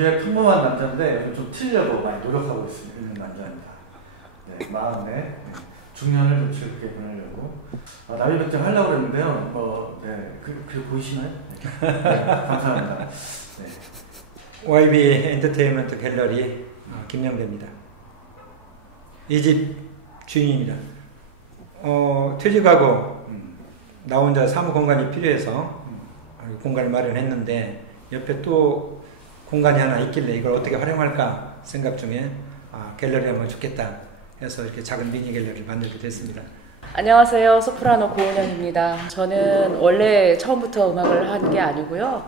전주의 평범한 남자인데 요즘 좀 틀려고 많이 노력하고 있는 남자입니다. 네, 마음에 중년을 그렇게 보내려고 나이 백장 하려고 했는데요. 그게 보이시나요? 네, 감사합니다. 네. YB 엔터테인먼트 갤러리 김영배입니다. 이 집 주인입니다. 퇴직하고 나 혼자 사무 공간이 필요해서 공간을 마련했는데 옆에 또 공간이 하나 있길래 이걸 어떻게 활용할까 생각 중에 갤러리 하면 좋겠다 해서 이렇게 작은 미니 갤러리를 만들게 됐습니다. 안녕하세요. 소프라노 고은영입니다. 저는 원래 처음부터 음악을 한 게 아니고요.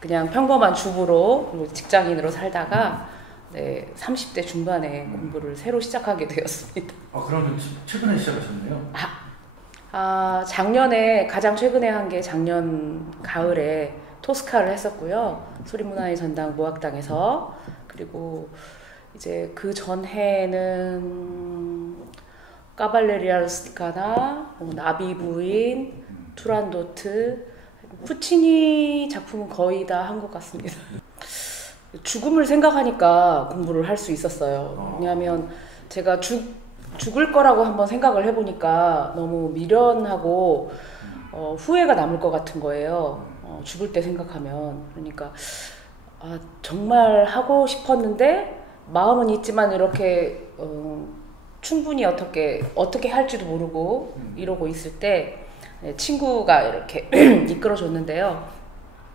그냥 평범한 주부로 직장인으로 살다가 30대 중반에 공부를 새로 시작하게 되었습니다. 그러면 최근에 시작하셨네요? 작년에 가장 최근에 한 게 작년 가을에 토스카를 했었고요. 소리문화의 전당 모악당에서. 그리고 이제 그 전해는 까발레리아 루스티카나 나비 부인, 투란도트, 푸치니 작품은 거의 다 한 것 같습니다. 죽음을 생각하니까 공부를 할 수 있었어요. 왜냐하면 제가 죽을 거라고 한번 생각을 해보니까 너무 미련하고 후회가 남을 것 같은 거예요. 죽을 때 생각하면. 그러니까 정말 하고 싶었는데 마음은 있지만 이렇게 충분히 어떻게 할지도 모르고 이러고 있을 때 친구가 이렇게 이끌어줬는데요.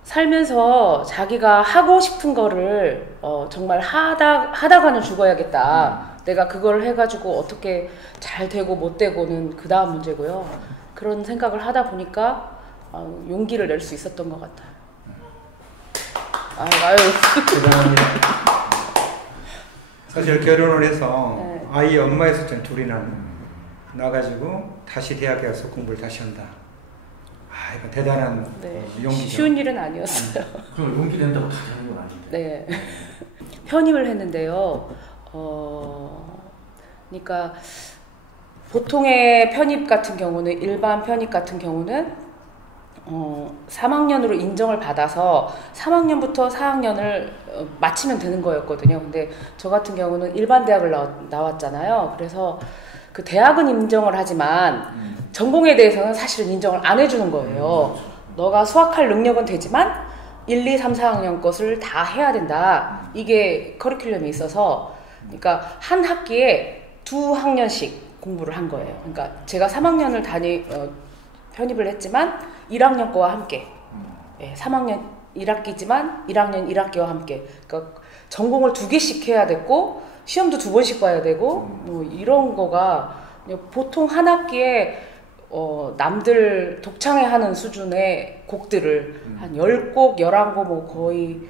살면서 자기가 하고 싶은 거를 정말 하다가는 죽어야겠다. 내가 그걸 해가지고 어떻게 잘 되고 못 되고는 그 다음 문제고요. 그런 생각을 하다 보니까 용기를 낼 수 있었던 것 같아요. 대단합니다. 사실 결혼을 해서 네. 아이 엄마의 숫자는 둘이나 나가지고 다시 대학에 가서 공부를 다시 한다. 이거 대단한 용기죠. 쉬운 일은 아니었어요. 그럼 용기 낸다고 다 되는 건 아닌데. 네. 편입을 했는데요. 그러니까 보통의 편입 같은 경우는 일반 편입 같은 경우는 3학년으로 인정을 받아서 3학년부터 4학년을 마치면 되는 거였거든요. 근데 저 같은 경우는 일반 대학을 나왔잖아요. 그래서 그 대학은 인정을 하지만 전공에 대해서는 사실은 인정을 안 해주는 거예요. 너가 수학할 능력은 되지만 1, 2, 3, 4학년 것을 다 해야 된다. 이게 커리큘럼이 있어서 그러니까 한 학기에 2학년씩 공부를 한 거예요. 그러니까 제가 3학년을 편입을 했지만 1학년 거와 함께 3학년 1학기지만 1학년 1학기와 함께 그러니까 전공을 2개씩 해야 됐고 시험도 2번씩 봐야 되고 뭐 이런 거가 보통 한 학기에 남들 독창회 하는 수준의 곡들을 한 10곡, 11곡 뭐 거의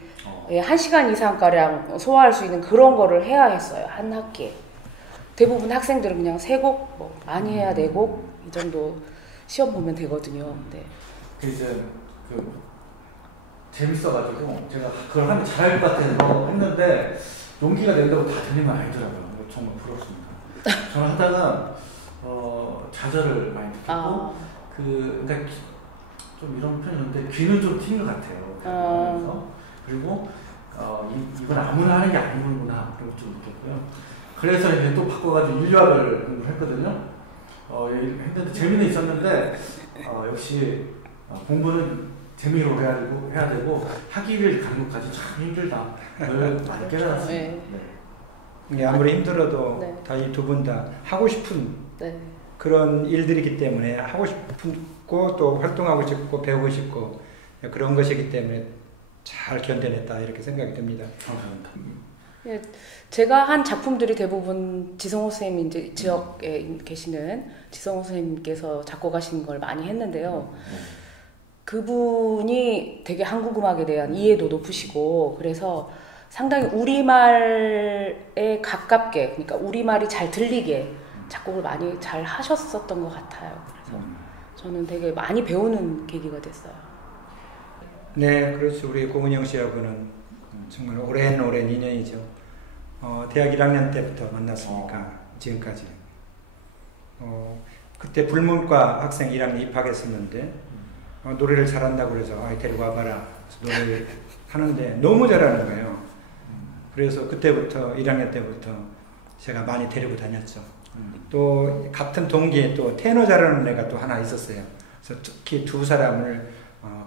1시간 이상가량 소화할 수 있는 그런 거를 해야 했어요. 한 학기에. 대부분 학생들은 그냥 3곡, 뭐 많이 해야 4곡 이 정도 시험 보면 되거든요. 네. 이제 재밌어가지고 제가 그걸 하면 잘할 것 같아서 했는데 용기가 낸다고 다 되는 건 아니더라고요. 정말 부럽습니다. 저는 하다가 좌절을 많이 느끼고 그러니까 좀 이런 표현인데 귀는 좀 텄는 것 같아요. 그리고 이건 아무나 하는 게 아니구나 그런 좀 느꼈고요. 그래서 이제 또 바꿔가지고 인류학을 공부했거든요. 했는데 재미는 있었는데 역시 공부는 재미로 해야 되고 학위를 가는 것까지 참 힘들다. 그걸 많이 깨달았습니다. 네. 아무리 힘들어도 다 이 두 분 다 하고 싶은 그런 일들이기 때문에 하고 싶고 또 활동하고 싶고 배우고 싶고 그런 것이기 때문에 잘 견뎌냈다 이렇게 생각이 듭니다. 감사합니다. 예, 제가 한 작품들이 대부분 지성호 선생님 이제 지역에 계시는 지성호 선생님께서 작곡하신 걸 많이 했는데요. 그분이 되게 한국 음악에 대한 이해도 높으시고 그래서 상당히 우리말에 가깝게 그러니까 우리말이 잘 들리게 작곡을 많이 잘 하셨었던 것 같아요. 그래서 저는 되게 많이 배우는 계기가 됐어요. 네, 그렇죠. 우리 고은영 씨하고는 정말 오랜 인연이죠. 대학 1학년 때부터 만났으니까 지금까지. 그때 불문과 학생 1학년 입학했었는데 노래를 잘한다고 그래서 데리고 와봐라 노래를 하는데 너무 잘하는 거예요. 그래서 그때부터 1학년 때부터 제가 많이 데리고 다녔죠. 또 같은 동기에 또 테너 잘하는 애가 또 하나 있었어요. 그래서 특히 두 사람을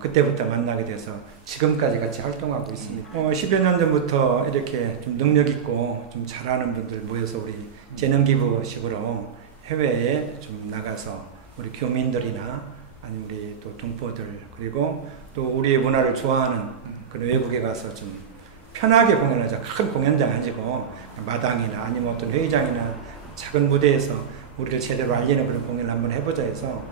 그때부터 만나게 돼서 지금까지 같이 활동하고 있습니다. 10여 년 전부터 이렇게 좀 능력 있고 좀 잘하는 분들 모여서 우리 재능기부식으로 해외에 좀 나가서 우리 교민들이나 아니면 우리 또 동포들 그리고 또 우리의 문화를 좋아하는 그런 외국에 가서 좀 편하게 공연하자. 큰 공연장 아니고 마당이나 아니면 어떤 회의장이나 작은 무대에서 우리를 제대로 알리는 그런 공연을 한번 해보자 해서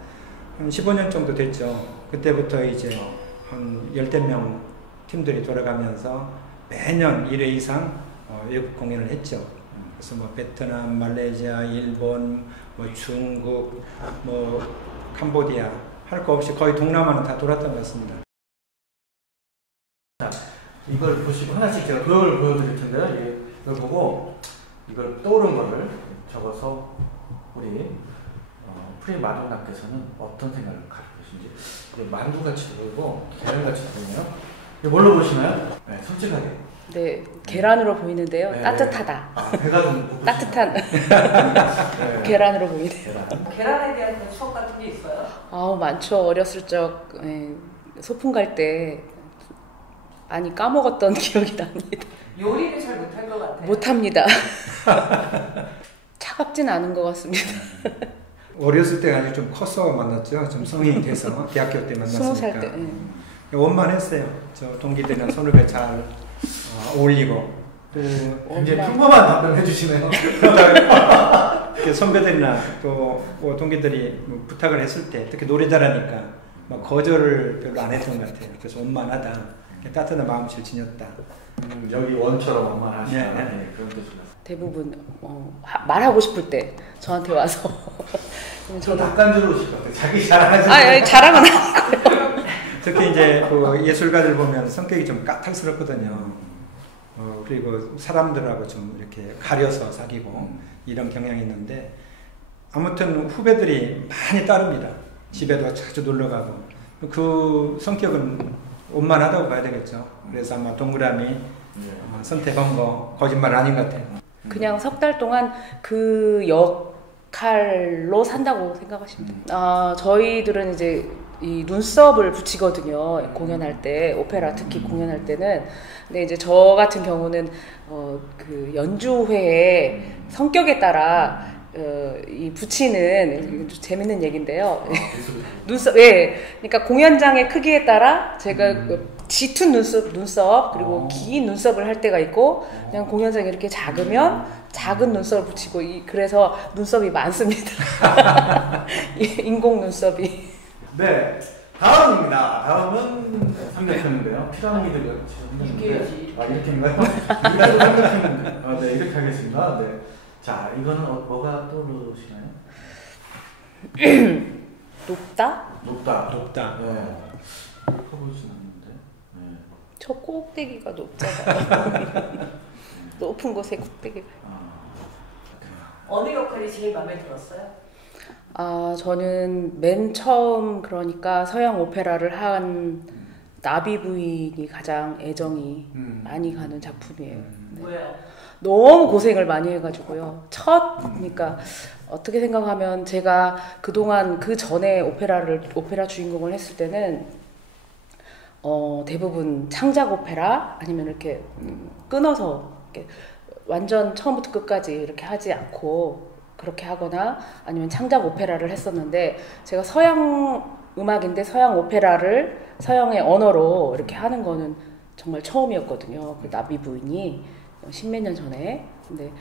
한 15년 정도 됐죠. 그때부터 이제 한 10명 팀들이 돌아가면서 매년 1회 이상 외국 공연을 했죠. 그래서 뭐 베트남, 말레이시아, 일본, 뭐 중국, 뭐 캄보디아 할 거 없이 거의 동남아는 다 돌았던 것 같습니다. 자, 이걸 보시고 하나씩 제가 그걸 보여드릴 텐데요. 이걸 보고 이걸 떠오른 거를 적어서 우리 프린 마돈나께서는 어떤 생각을 가지고 계신지. 만두같이 보이고 계란같이 보이네요. 이거 뭘로 보시나요? 네, 솔직하게. 네, 계란으로 보이는데요. 네. 따뜻하다. 배가 좀 따뜻한 네. 계란으로 보이네요. 계란에 대한 추억 같은 게 있어요? 많죠. 어렸을 적 소풍 갈 때 많이 까먹었던 기억이 납니다. 요리를 잘 못할 것 같아요. 못합니다. 차갑진 않은 것 같습니다. 어렸을 때 아주 좀 커서 만났죠. 좀 성인이 돼서 대학교 때 만났으니까. 20살 때. 원만했어요. 저 동기들이랑 손을 잘 어울리고 또 굉장히 평범한 답변을 해주시네요. 선배들이나 또 뭐 동기들이 뭐 부탁을 했을 때 특히 노래 잘하니까 막 거절을 별로 안 했던 것 같아요. 그래서 원만하다. 따뜻한 마음씨를 지녔다. 여기 원처럼 원만하시다. 네. 그런 뜻입니다. 대부분 말하고 싶을 때 저한테 와서 저 닭간지러우실 것 같아요. 자기 자랑하지. 아니 자랑은 아니고요. 특히 이제 그 예술가들 보면 성격이 좀 까탈스럽거든요. 그리고 사람들하고 좀 이렇게 가려서 사귀고 이런 경향이 있는데 아무튼 후배들이 많이 따릅니다. 집에도 자주 놀러 가고 그 성격은 원만하다고 봐야 되겠죠. 그래서 아마 동그라미 선택한 거 거짓말 아닌 것 같아요. 그냥 석 달 동안 그 역할로 산다고 생각하시면 돼요. 저희들은 이제 이 눈썹을 붙이거든요. 공연할 때, 오페라 특히 공연할 때는. 근데 이제 저 같은 경우는 그 연주회의 성격에 따라 이 붙이는 재밌는 얘기인데요. 눈썹, 그러니까 공연장의 크기에 따라 제가 짙은 눈썹 그리고 긴 눈썹을 할 때가 있고 그냥 공연장이 이렇게 작으면 작은 눈썹을 붙이고 그래서 눈썹이 많습니다. 인공 눈썹이. 네, 다음입니다. 다음은 삼각형인데요. 피라미드가 생겼는데 이렇게인가요? 이렇게 삼각형인데 네, 이렇게 하겠습니다. 네. 자, 이거는 뭐가 떠오르시나요? 높다? 높다. 네. 커 보이진 않는데. 네. 저 꼭대기가 높잖아요. 높은 곳에 꼭대기가. 어느 역할이 제일 마음에 들었어요? 저는 맨 처음 그러니까 서양 오페라를 한 나비 부인이 가장 애정이 많이 가는 작품이에요. 네. 왜요? 너무 고생을 많이 해가지고요. 그러니까 어떻게 생각하면 제가 그동안 그 전에 오페라 주인공을 했을 때는 대부분 창작 오페라 아니면 이렇게 끊어서 이렇게 완전 처음부터 끝까지 이렇게 하지 않고 그렇게 하거나 아니면 창작 오페라를 했었는데 제가 서양 음악인데 서양 오페라를 서양의 언어로 이렇게 하는 거는 정말 처음이었거든요. 그 나비 부인이 10몇 년 전에. 근데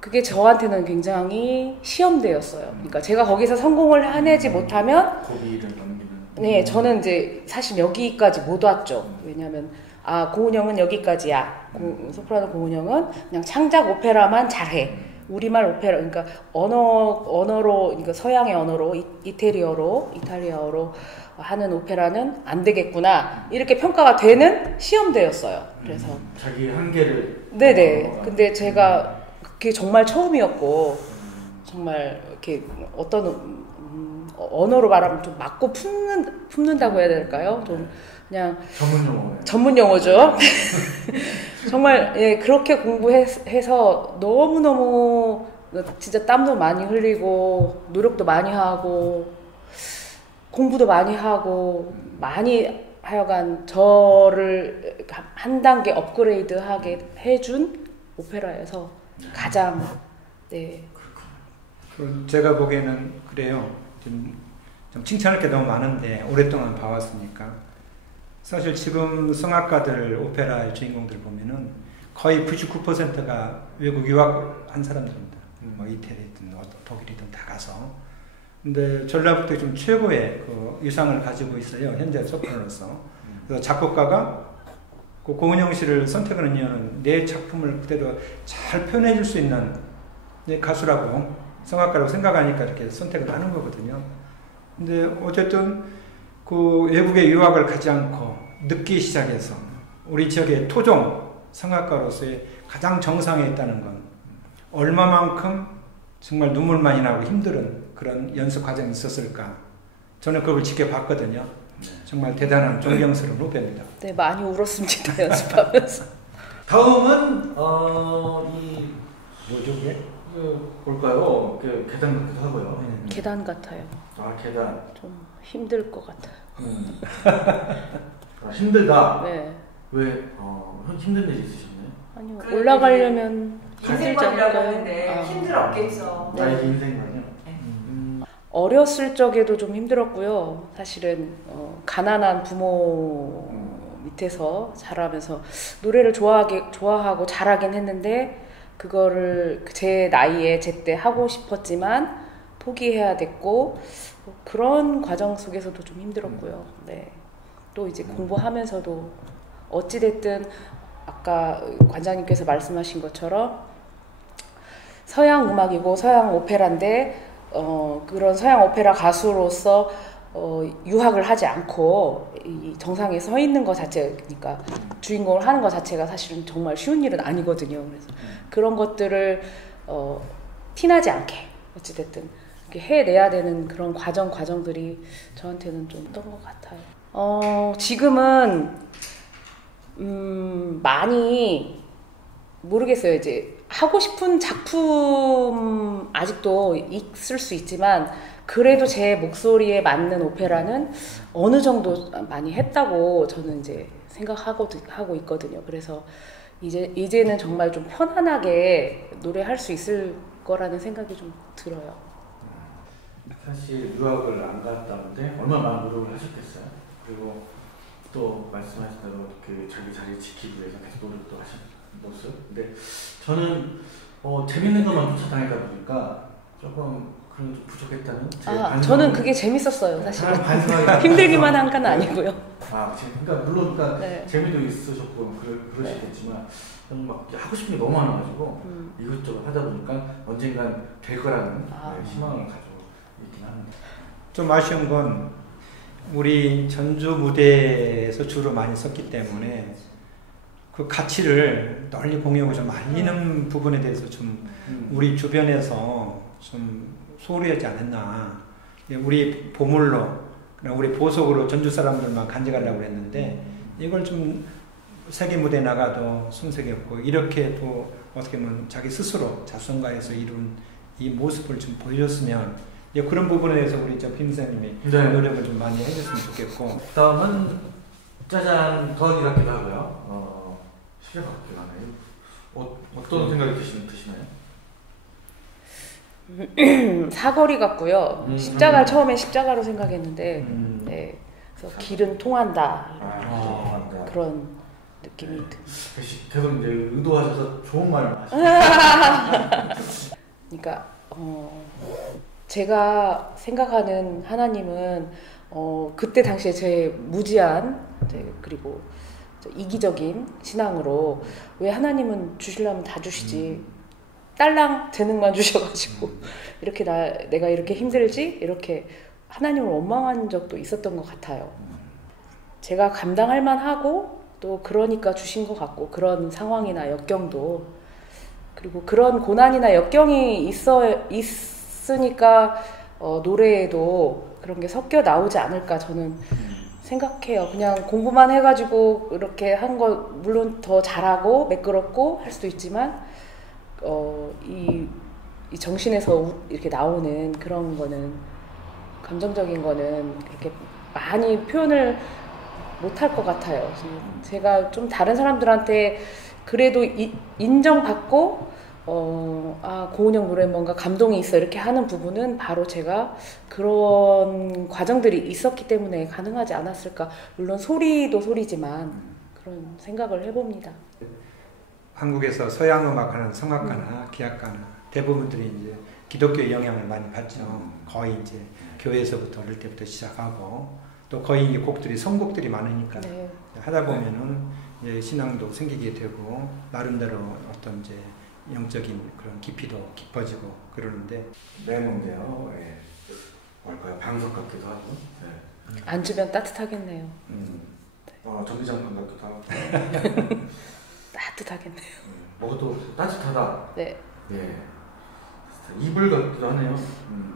그게 저한테는 굉장히 시험대였어요. 그러니까 제가 거기서 성공을 해내지 못하면 고비를 넘기는. 네, 저는 이제 사실 여기까지 못 왔죠. 왜냐하면 고은영은 여기까지야. 소프라노 고은영은 그냥 창작 오페라만 잘해. 우리말 오페라, 그러니까 언어로, 그러니까 서양의 언어로, 이탈리아어로 하는 오페라는 안 되겠구나. 이렇게 평가가 되는 시험대였어요. 그래서. 자기 한계를. 네네. 근데 제가 그게 정말 처음이었고, 정말 이렇게 어떤 언어로 말하면 좀 맞고 품는다고 해야 될까요? 좀 그냥 전문 용어죠. 정말 예, 그렇게 공부해서 너무너무 진짜 땀도 많이 흘리고 노력도 많이 하고 공부도 많이 하고 많이 하여간 저를 한 단계 업그레이드하게 해준 오페라에서 가장 네. 제가 보기에는 그래요. 좀 칭찬할 게 너무 많은데 오랫동안 봐왔으니까 사실 지금 성악가들 오페라의 주인공들 보면은 거의 99%가 외국 유학한 사람들입니다. 뭐 이태리든 독일이든 다 가서. 근데 전라북도에 좀 최고의 그 유상을 가지고 있어요. 현재 소프라노로서. 그래서 작곡가가 그 고은영 씨를 선택하는 이유는 내 작품을 그대로 잘 표현해 줄 수 있는 가수라고 성악가라고 생각하니까 이렇게 선택을 하는 거거든요. 근데 어쨌든 그 외국에 유학을 가지 않고 늦기 시작해서 우리 지역의 토종 성악가로서의 가장 정상에 있다는 건 얼마만큼 정말 눈물 많이 나고 힘든 그런 연습 과정이 있었을까. 저는 그걸 지켜봤거든요. 정말 대단한 존경스러운 후배입니다. 네, 많이 울었습니다. 연습하면서. 다음은 이 뭐죠 그게? 볼까요? 계단 같기도 하고요. 계단 같아요. 아 계단. 좀 힘들 것 같아요. 아, 힘들다. 네. 왜 힘든 일 있으셨나요? 아니요, 올라가려면 힘들지 인생관이라고 않을까요? 하는데 힘들었겠죠. 나의 인생관이요? 어렸을 적에도 좀 힘들었고요. 사실은 가난한 부모 밑에서 자라면서 노래를 좋아하고 잘하긴 했는데 그거를 제 나이에 제때 하고 싶었지만 포기해야 됐고 그런 과정 속에서도 좀 힘들었고요. 네. 또 이제 공부하면서도 어찌 됐든 아까 관장님께서 말씀하신 것처럼 서양 음악이고 서양 오페라인데 그런 서양 오페라 가수로서 유학을 하지 않고 이 정상에 서 있는 것 자체니까 주인공을 하는 것 자체가 사실은 정말 쉬운 일은 아니거든요. 그래서 그런 것들을 티나지 않게 어찌됐든 이렇게 해내야 되는 그런 과정들이 저한테는 좀 어떤 것 같아요. 지금은 많이 모르겠어요. 이제 하고 싶은 작품 아직도 있을 수 있지만 그래도 제 목소리에 맞는 오페라는 어느 정도 많이 했다고 저는 이제 하고 있거든요. 그래서 이제는 정말 좀 편안하게 노래할 수 있을 거라는 생각이 좀 들어요. 사실 유학을 안 갔다는데 얼마나 많은 노력을 하셨겠어요. 그리고 또 말씀하신 대로 자기 자리 지키기 위해서 계속 노력도 하신 모습. 근데 저는 재밌는 것만 쫓아다니다 보니까 조금 그런 좀 부족했다는. 저는 그게 재밌었어요, 사실. 힘들기만 한 건 아니고요. 그러니까 물론 네. 재미도 있으셨고 그러시겠지만 저는 막 하고 싶은 게 너무 많아가지고 이것저것 하다 보니까 언젠간 될 거라는 희망을 가지고 있긴 합니다. 좀 아쉬운 건 우리 전주 무대에서 주로 많이 썼기 때문에 그 가치를 널리 공유하고 좀 알리는 부분에 대해서 좀 우리 주변에서 좀 소홀히 하지 않았나. 우리 보물로, 우리 보석으로 전주 사람들만 간직하려고 했는데 이걸 좀 세계 무대에 나가도 손색이 없고 이렇게 또 어떻게 보면 자기 스스로 자선가에서 이룬 이 모습을 좀 보여줬으면 그런 부분에 대해서 우리 김선생님이 노력을 좀 많이 해줬으면 좋겠고. 다음은 짜잔 더하기 같기도 하고요. 시계 같기도 하네요. 어떤 생각이 드시나요? 사거리 같고요. 십자가 처음에 십자가로 생각했는데, 네, 그래서 길은 통한다. 그런 느낌이 계속 이제 의도하셔서 좋은 말을 하시죠. 그러니까 제가 생각하는 하나님은 그때 당시에 제 무지한 그리고 이기적인 신앙으로 왜 하나님은 주시려면 다 주시지 딸랑 재능만 주셔가지고 이렇게 내가 이렇게 힘들지 이렇게 하나님을 원망한 적도 있었던 것 같아요. 제가 감당할 만하고 또 그러니까 주신 것 같고 그런 상황이나 역경도 그리고 그런 고난이나 역경이 있으니까 노래에도 그런 게 섞여 나오지 않을까 저는 생각해요. 그냥 공부만 해가지고 이렇게 한 거 물론 더 잘하고 매끄럽고 할 수도 있지만 이 정신에서 이렇게 나오는 그런 거는 감정적인 거는 그렇게 많이 표현을 못할 것 같아요. 제가 좀 다른 사람들한테 그래도 인정받고 고은영 노래에 뭔가 감동이 있어 이렇게 하는 부분은 바로 제가 그런 과정들이 있었기 때문에 가능하지 않았을까. 물론 소리도 소리지만 그런 생각을 해봅니다. 한국에서 서양 음악하는 성악가나 기악가나 대부분들이 이제 기독교의 영향을 많이 받죠. 거의 이제 교회에서부터 어릴 때부터 시작하고 또 거의 이 곡들이 선곡들이 많으니까 네. 하다 보면은 이제 신앙도 생기게 되고 나름대로 어떤 이제 영적인 그런 깊이도 깊어지고 그러는데 내문데요. 예. 뭘까요? 방석 같기도 하고. 네. 앉으면 따뜻하겠네요. 전기장판 같기도 하고. 따뜻하겠네요. 뭐가 또 따뜻하다. 네. 예. 이불 같기도 하네요.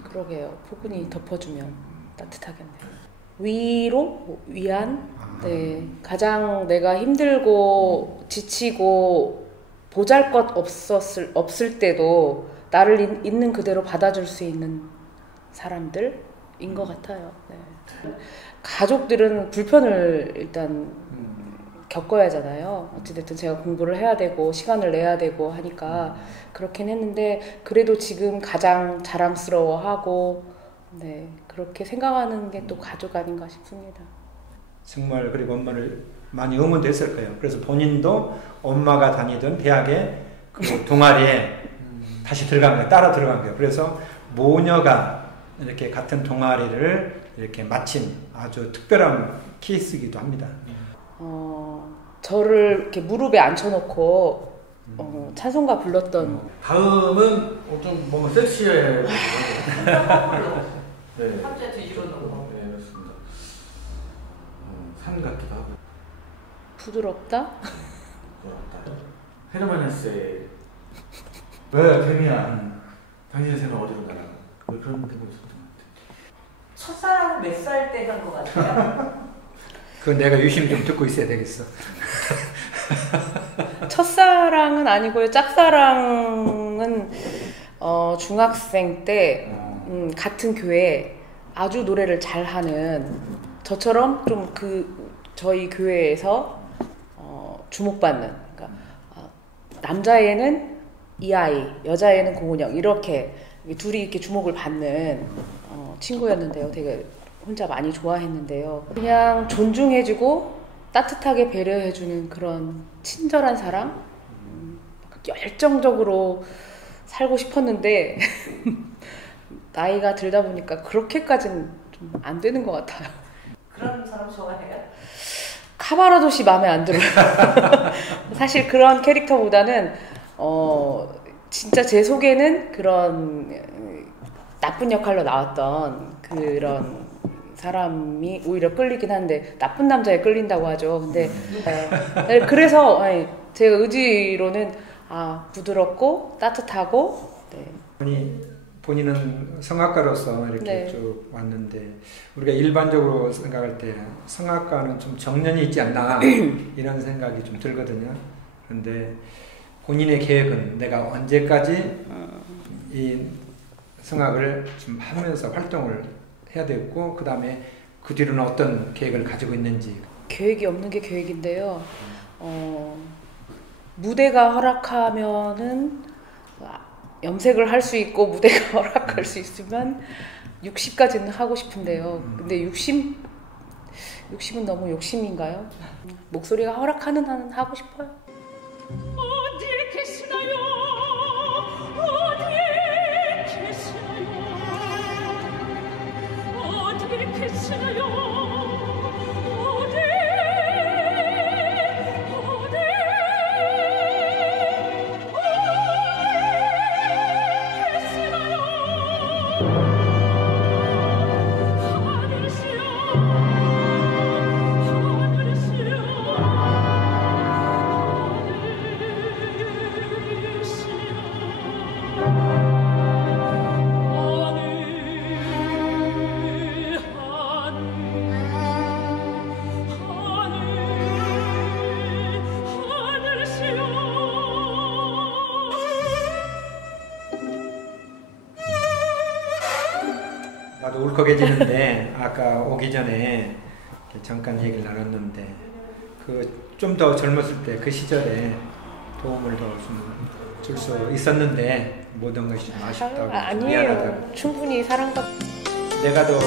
그러게요. 포근히 덮어주면 따뜻하겠네요. 위로, 위안. 네. 가장 내가 힘들고 지치고 보잘것 없을 때도 나를 있는 그대로 받아줄 수 있는 사람들인 것 같아요. 네. 가족들은 불편을 일단 겪어야 하잖아요. 어찌됐든 제가 공부를 해야 되고 시간을 내야 되고 하니까 그렇긴 했는데 그래도 지금 가장 자랑스러워하고 네, 그렇게 생각하는 게 또 가족 아닌가 싶습니다. 정말 그리고 엄마를 많이 응원됐을 거예요. 그래서 본인도 엄마가 다니던 대학의 그 동아리에 다시 들어간 거예요. 따라 들어간 거예요. 그래서 모녀가 이렇게 같은 동아리를 이렇게 마친 아주 특별한 케이스이기도 합니다. 저를 이렇게 무릎에 앉혀놓고 찬송가 불렀던 다음은 좀 뭔가 섹시해. 네. 합자 뒤집어 놓고. 네, 그렇습니다. 산 같기도 하고. 부드럽다? 부드럽다. 헤르만 헤세의 왜 개미야? 당신의 생은 어디로 가나? 왜 그런 생각이 있었던 것 같아. 첫사랑은 몇 살 때 한 것 같아요? 그건 내가 유심 좀 듣고 있어야 되겠어. 첫사랑은 아니고요. 짝사랑은 중학생 때 같은 교회에 아주 노래를 잘하는 저처럼 좀 저희 교회에서 주목받는 그러니까 남자애는 이 아이, 여자애는 고은영 이렇게 둘이 이렇게 주목을 받는 친구였는데요. 되게 혼자 많이 좋아했는데요. 그냥 존중해주고 따뜻하게 배려해주는 그런 친절한 사람? 열정적으로 살고 싶었는데 나이가 들다 보니까 그렇게까지는 좀 안 되는 것 같아요. 그런 사람 좋아해요? 카바라도시 마음에 안 들어요. 사실 그런 캐릭터보다는 진짜 제 속에는 그런 나쁜 역할로 나왔던 그런 사람이 오히려 끌리긴 한데 나쁜 남자에 끌린다고 하죠. 근데 네, 그래서 제 의지로는 부드럽고 따뜻하고 네. 본인은 성악가로서 이렇게 네. 쭉 왔는데 우리가 일반적으로 생각할 때 성악가는 좀 정년이 있지 않나 이런 생각이 좀 들거든요. 그런데 본인의 계획은 내가 언제까지 이 성악을 좀 하면서 활동을 해야 되고 그 다음에 그 뒤로는 어떤 계획을 가지고 있는지. 계획이 없는 게 계획인데요. 무대가 허락하면은 염색을 할 수 있고 무대가 허락할 수 있으면 60까지는 하고 싶은데요. 근데 60은 너무 욕심인가요? 목소리가 허락하는 한은 하고 싶어요. 어디 계시나요? 어디 계시나요? 울컥해지는데 아까 오기 전에 이렇게 잠깐 얘기를 나눴는데 그 좀 더 젊었을 때 그 시절에 도움을 더 줄 수 있었는데 모든 것이 좀 아쉽다고 아니에요. 미안하다고 충분히 사랑받. 내가 더